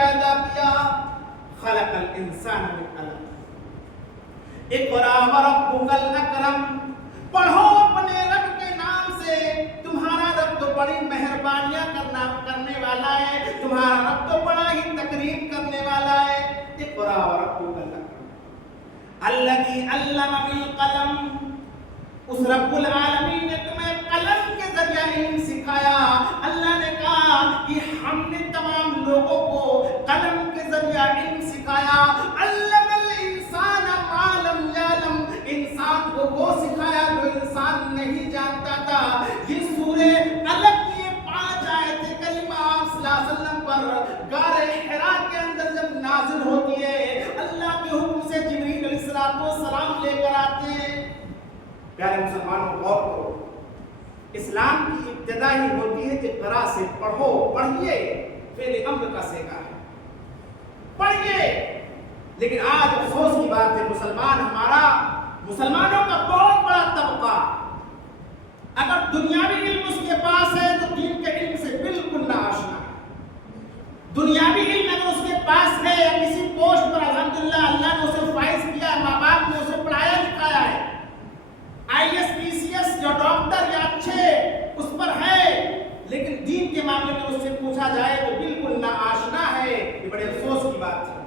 پیدا کیا، خلق الانسان من علق۔ اقرا وربک الاکرم، پڑھو اپنے رب کے نام سے، تمہارا رب تو بڑی مہربانیاں کرنے والا ہے، تمہارا رب تو بڑا ہی تکریم کرنے والا ہے۔ اقرا وربک الاکرم الذی علم بالقلم، اس رب العالمین نے تمہیں قلم کے ذریعے علم سکھایا۔ اللہ نے کہا کہ ہم نے تمام لوگوں کو قلم کے ذریعے علم سکھایا۔ علم الانسان ما لم یعلم، انسان کو وہ سکھایا جو انسان نہیں جانتا تھا۔ یہ سورہ علق کی 5 آیتیں کریمہ آپ صلی اللہ علیہ وسلم پر غار حرا کے اندر جب نازل ہوتی ہے، اللہ کے حکم سے جبریل علیہ السلام لے کر آتے ہیں۔ پیارے مسلمانوں، غور کرو، اسلام کی ابتدا ہی ہوتی ہے کہ اقرا سے پڑھو، پڑھیے، فعل امر کا صیغہ ہے، پڑھیے۔ لیکن آج افسوس کی بات ہے، مسلمانوں کا بہت بڑا طبقہ اگر دنیاوی علم اس کے پاس ہے تو دین کے علم سے بالکل نہ آشنا ہے۔ دنیاوی علم اگر اس کے پاس ہے یا کسی پوسٹ پر الحمدللہ اللہ نے اسے فائز کیا، ماں باپ نے اسے پڑھایا لکھایا ہے، I S P C S یا ڈاکٹر یا اچھے اس پر ہے، لیکن دین کے معاملے میں اس سے پوچھا جائے تو بالکل نا آشنا ہے، یہ بڑے افسوس کی بات ہے۔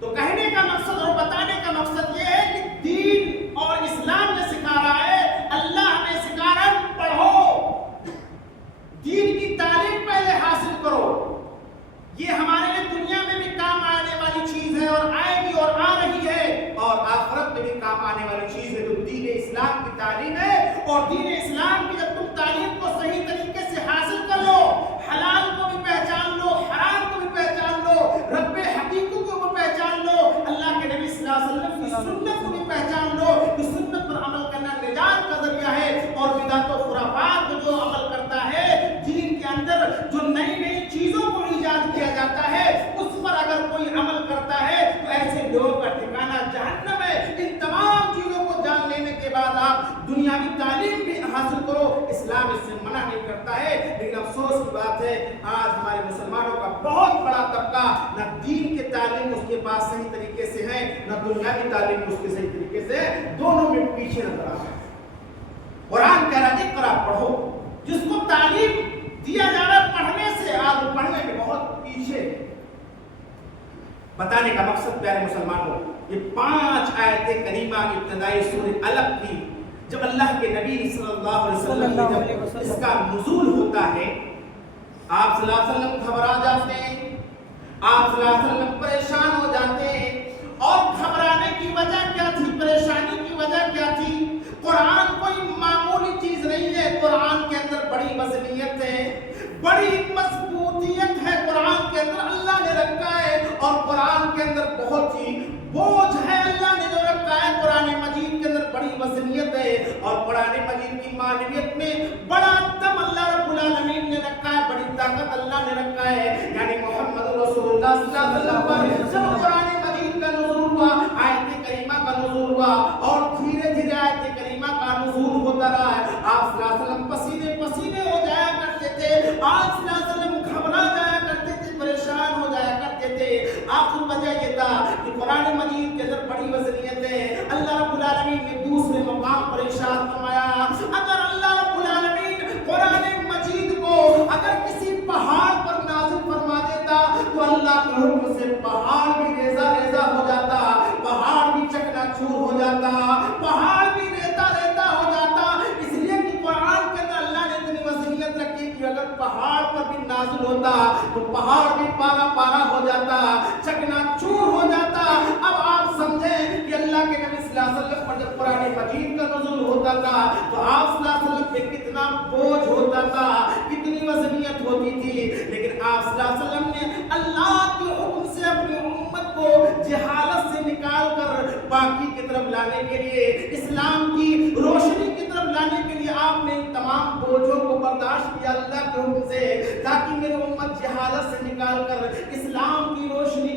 تو کہنے کا مقصد اور بتانے کا مقصد یہ ہے کہ دین اور اسلام نے سکھا رہا ہے، اللہ نے سکھا رہا ہے پڑھو، دین کی تعلیم پہلے حاصل کرو۔ یہ ہمارے لیے دنیا میں بھی کام آنے والی چیز ہے اور آئے گی اور آ رہی ہے، اور آخرت میں بھی کام آنے والی چیز ہے۔ تو دین اسلام کی تعلیم ہے، اور دین اسلام کی جب تم تعلیم کو صحیح طریقے سے حاصل کر لو، حلال کو بھی پہچان لو، حرام کو بھی پہچان لو، رب حقیقی کو بھی پہچان لو، اللہ کے نبی صلی اللہ علیہ وسلم کی سنت کو بھی پہچان لو کہ سنت پر عمل کرنا نجات کا ذریعہ ہے، اور بدعت و خرافات کو جو عمل کرتا ہے، دین کے اندر جو نئی نئی چیزوں کو ایجاد کیا جاتا ہے، اس پر اگر کوئی عمل کرتا ہے تو ایسے لوگوں کا ٹھکانہ جہنم ہے۔ ان تمام چیزوں کو جان لینے کے بعد آپ دنیاوی تعلیم بھی حاصل کرو، اسلام اس سے منع نہیں کرتا ہے۔ لیکن افسوس کی بات ہے، آج ہمارے مسلمانوں کا بہت بڑا طبقہ نہ دین کی تعلیم اس کے پاس صحیح طریقے سے ہے، نہ دنیاوی تعلیم اس کے صحیح طریقے سے ہے، دونوں میں پیچھے نظر آ رہا ہے۔ قرآن کہہ رہا ہے اقرا پڑھو، جس کو تعلیم دیا جا رہا ہے پڑھنے سے، آج پڑھنے میں بہت پیچھے۔ بتانے کا مقصد پیارے مسلمانوں، یہ 5 آیتیں کریمہ ابتدائی سورہ علق کی جب اللہ کے نبی صلی اللہ علیہ وسلم جب اس کا نزول ہوتا ہے، آپ صلی اللہ علیہ وسلم گھبرا جاتے ہیں، آپ صلی اللہ علیہ وسلم پریشان ہو جاتے ہیں۔ اور گھبرانے کی وجہ کیا تھی، پریشانی کی وجہ کیا تھی؟ قرآن کوئی معمولی چیز نہیں ہے، قرآن کے اندر بڑی وزنیت ہے، بڑی مضبوطیت ہے، قرآن کے اندر اللہ نے رکھا ہے، اور قرآن کے اندر بہت ہی بوجھ ہے اللہ نے جو رکھا ہے۔ قرآن مجید کے اندر بڑی وزنیت ہے، اور قرآن مجید کی معنویت میں بڑا دم اللہ رب العالمین نے رکھا ہے، بڑی طاقت اللہ نے رکھا ہے۔ یعنی محمد رسول اللہ صلی اللہ علیہ وسلم پر جب قرآن مجید کا نزول ہوا، آیت کریمہ کا نزول ہوا، اور دھیرے دھیرے آیت کریمہ کا نزول ہوتا رہا ہے، آپ صلی اللہ علیہ وسلم پسینے پسینے ہو جایا کرتے تھے، آپ صلی اللہ علیہ وسلم گھبرا جایا کرتے تھے، پریشان ہو جایا کرتے تھے۔ آخر وجہ یہ تھا کہ قرآن مجید کے اندر بڑی وزنیت ہے۔ اللہ رب العالمین نے دوسرے مقام پر ارشاد فرمایا، اگر اللہ رب العالمین قرآن مجید کو اگر کسی پہاڑ پر نازل فرما دیتا تو اللہ کے حکم سے پہاڑ بھی ریزہ ریزہ ہو جاتا، پہاڑ بھی چکنا چور ہو جاتا، پہاڑ بھی ریتا ریتا ہو جاتا۔ اس لیے کہ قرآن کے اندر اللہ نے اتنی وزنیت رکھی کہ اگر پہاڑ پر بھی نازل ہوتا تو پہاڑ بھی پارا پارا ہو جاتا، چکنا چور ہو جاتا۔ اب آپ سمجھیں کہ اللہ کے نبی صلی اللہ علیہ وسلم پر جب قرآن مجید کا نزول ہوتا تھا تو آپ صلی اللہ علیہ وسلم پہ کتنا بوجھ ہوتا تھا، کتنی وزنیت ہوتی تھی۔ لیکن آپ صلی اللہ علیہ وسلم نے اللہ کے حکم سے اپنی امت کو جہالت سے نکال کر پاکی کی طرف لانے کے لیے، اسلام کی روشنی کی طرف لانے کے لیے آپ نے ان تمام بوجھوں کو برداشت کیا اللہ کے حکم سے، تاکہ میری امت جہالت سے نکال کر اسلام کی روشنی